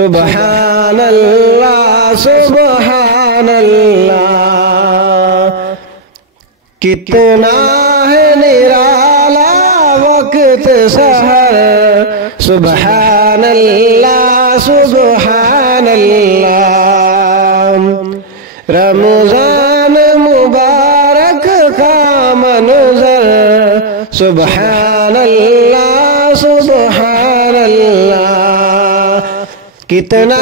سبحان اللہ سبحان اللہ، کتنا ہے نرالا وقت سحر، سبحان اللہ سبحان اللہ، رمضان مبارک کا منظر، سبحان اللہ سبحان اللہ، کتنا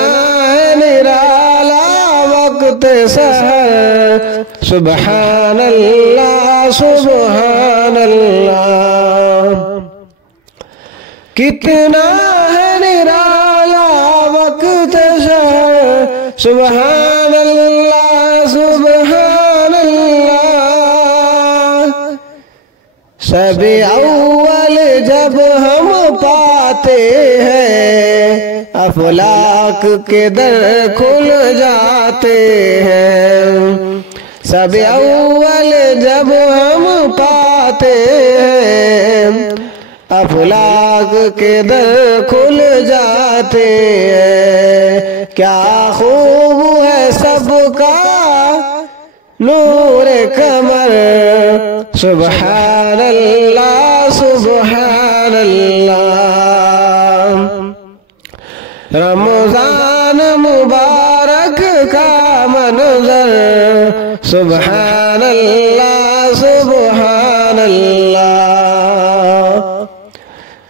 ہے نرالا وقت سحر، سبحان اللہ سبحان اللہ، کتنا ہے نرالا وقت سحر، سبحان اللہ سبحان اللہ، سب اول جب ہم پاتے ہیں افلاک کے در کھل جاتے ہیں، سب اول جب ہم پاتے ہیں افلاک کے در کھل جاتے ہیں، کیا خوب ہے سب کا نور قمر، سبحان اللہ سبحان اللہ، رمضان مبارک کا منظر، سبحان اللہ سبحان اللہ،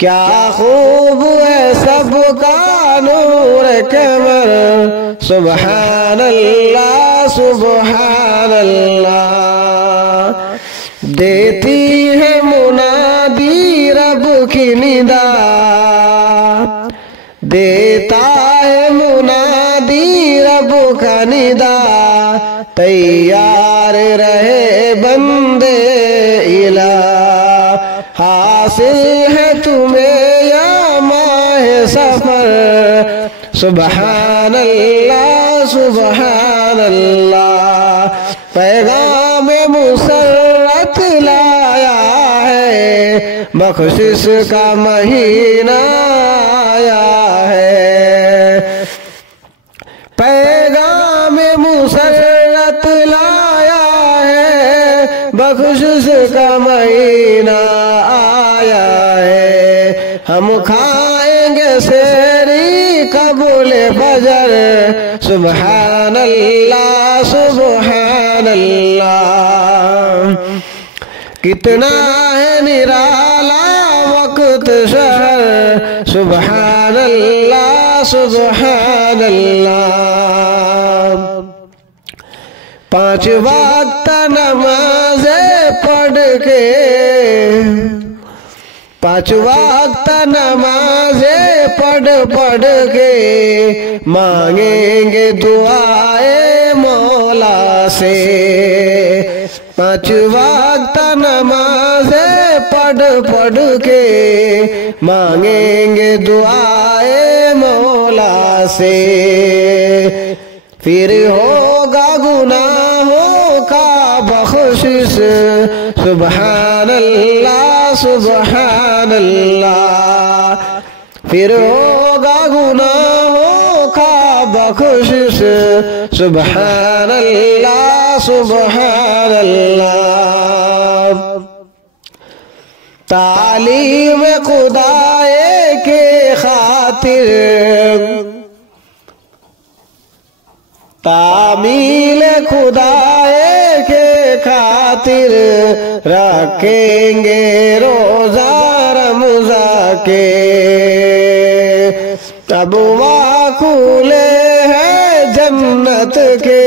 کیا خوب ہے سب کا نور قمر، سبحان اللہ سبحان اللہ، دیتی ہے منادی رب کی ندا، دیتا ہے منادی رب کا ندا، تیار رہے بندے الہ، حاصل ہے تمہیں یا ماہ سفر، سبحان اللہ سبحان اللہ، پیغام مسرت لایا ہے، بخشش کا مہینہ آیا ہے، پیغام مسرت لایا ہے، بخشش کا مہینہ آیا ہے، ہم کھائیں گے سحری قبل فجر، سبحان اللہ سبحان اللہ، کتنا ہے نرالا وقت سحر، سبحان اللہ سبحان اللہ، 5 وقت نمازیں پڑھ کے، 5 وقت نمازیں پڑھ کے مانگیں گے دعائیں مولا سے، 5 وقت نمازیں پڑھ کے مانگیں گے دعائیں مولا سے، پھر ہوگا گناہوں کا بخشش، سبحان اللہ سبحان اللہ، پھر ہوگا گناہوں کا بخشش، سبحان اللہ سبحان اللہ، تعلیم خدائے کے خاطر، تعمیل خدائے کے خاطر، رکھیں گے روزہ رمضان کے، ابواب کھلے ہیں جنت کے۔